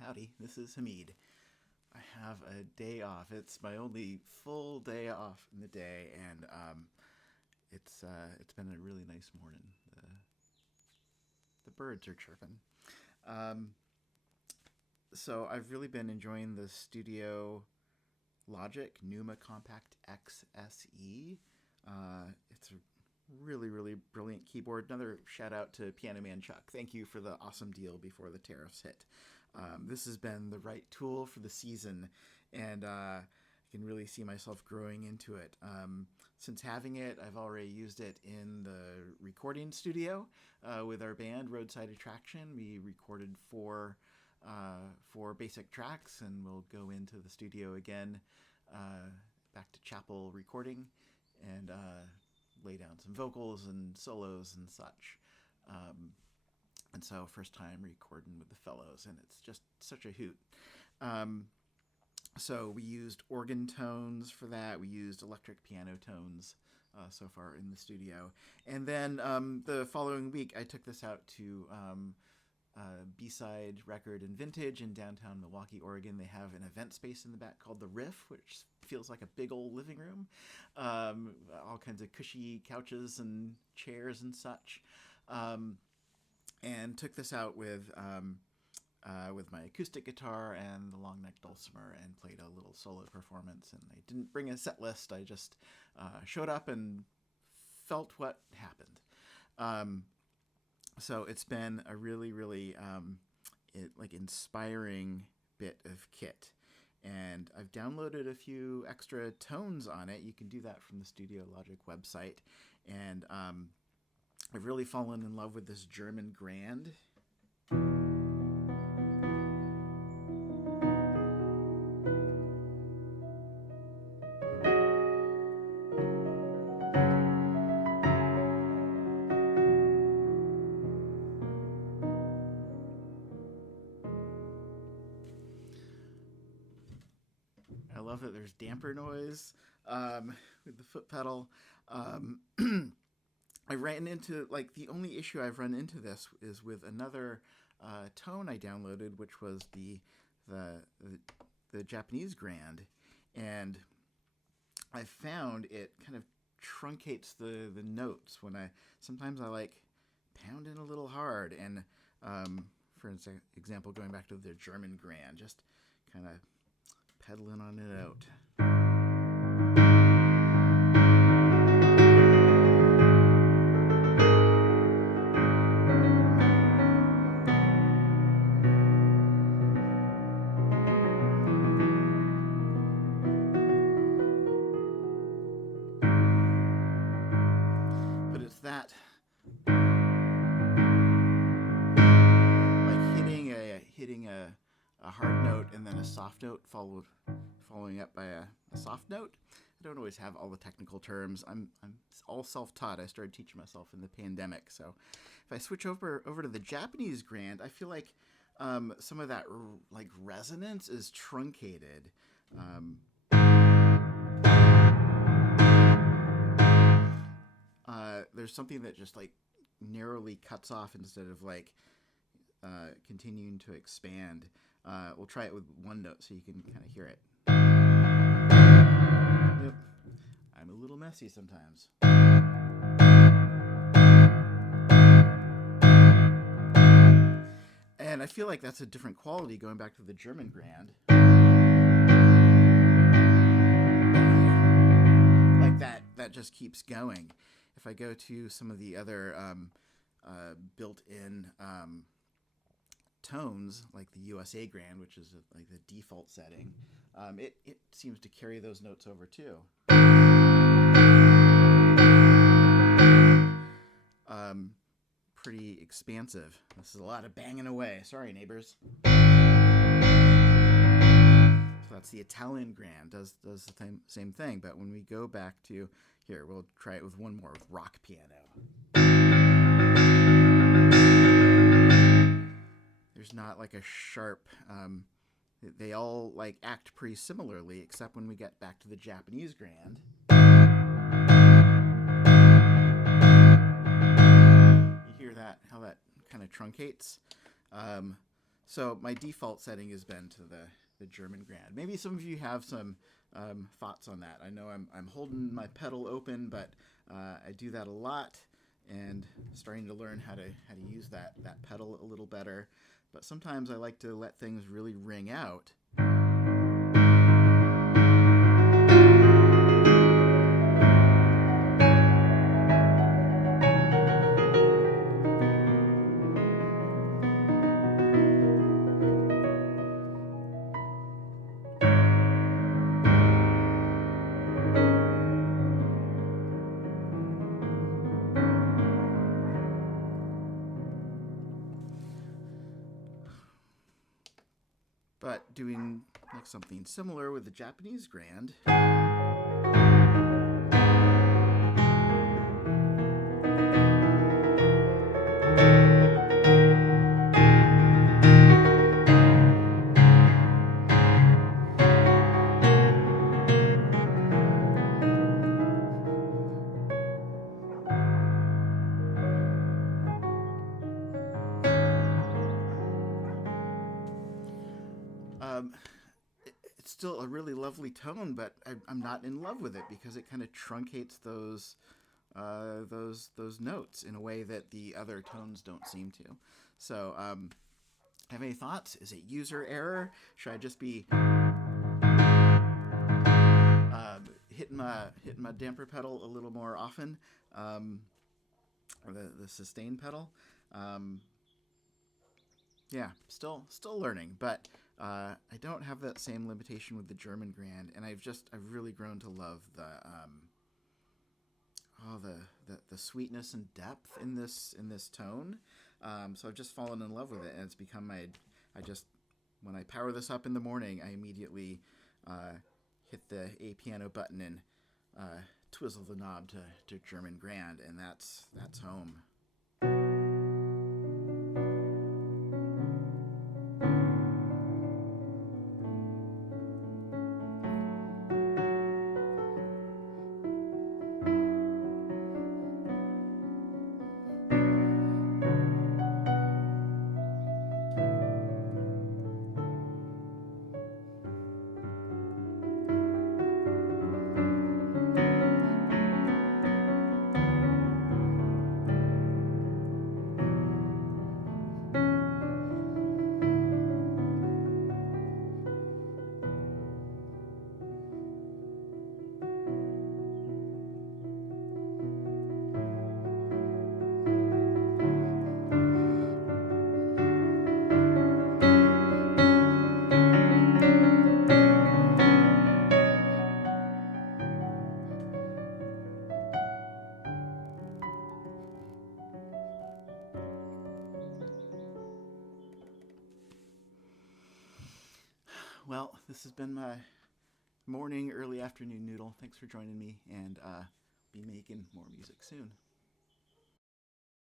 Howdy, this is Hamid. I have a day off. It's my only full day off in the day, and it's been a really nice morning. The birds are chirping. So I've really been enjoying the Studiologic Numa Compact X SE. It's a really, really brilliant keyboard. Another shout out to Piano Man Chuck. Thank you for the awesome deal before the tariffs hit. This has been the right tool for the season, and I can really see myself growing into it. Since having it, I've already used it in the recording studio with our band, Roadside Attraction. We recorded four basic tracks, and we'll go into the studio again, back to chapel recording, and lay down some vocals and solos and such. And so first time recording with the fellows, and it's just such a hoot. So we used organ tones for that. We used electric piano tones so far in the studio. And then the following week, I took this out to B-Side Record and Vintage in downtown Milwaukee, Oregon. They have an event space in the back called The Riff, which feels like a big old living room. All kinds of cushy couches and chairs and such. And took this out with my acoustic guitar and the long neck dulcimer and played a little solo performance. And I didn't bring a set list. I just showed up and felt what happened. So it's been a really, really inspiring bit of kit. And I've downloaded a few extra tones on it. You can do that from the Studiologic website. And I've really fallen in love with this German grand. I love that there's damper noise with the foot pedal. I ran into, the only issue I've run into this is with another tone I downloaded, which was the Japanese grand, and I found it kind of truncates the notes when sometimes I pound in a little hard, and for example, going back to the German grand, just kind of pedaling on it out. But it's that hitting a hard note and then a soft note following up by a soft note. I don't always have all the technical terms. I'm all self-taught. I started teaching myself in the pandemic. So if I switch over to the Japanese grand, I feel like some of that resonance is truncated. There's something that just narrowly cuts off instead of continuing to expand. We'll try it with one note so you can kind of hear it. Yep. I'm a little messy sometimes. And I feel like that's a different quality going back to the German grand. That just keeps going. If I go to some of the other built-in tones, like the USA grand, which is the default setting, it seems to carry those notes over too. Pretty expansive. This is a lot of banging away. Sorry, neighbors. So that's the Italian grand. Does the same thing. But when we go back to here, we'll try it with one more with rock piano. There's not a sharp. They all act pretty similarly, except when we get back to the Japanese grand. You hear that? How that kind of truncates. So my default setting has been to the German grand. Maybe some of you have some thoughts on that. I know I'm holding my pedal open, but I do that a lot, and starting to learn how to use that pedal a little better. But sometimes I like to let things really ring out. But doing like something similar with the Japanese grand. It's still a really lovely tone, but I'm not in love with it because it kind of truncates those notes in a way that the other tones don't seem to. So, have any thoughts? Is it user error? Should I just be hitting my damper pedal a little more often, or the sustain pedal? Yeah, still learning, but I don't have that same limitation with the German grand, and I've really grown to love the sweetness and depth in this tone. So I've just fallen in love with it, and it's become when I power this up in the morning, I immediately hit the A piano button and twizzle the knob to German grand, and that's home. Well, this has been my morning, early afternoon noodle. Thanks for joining me, and be making more music soon.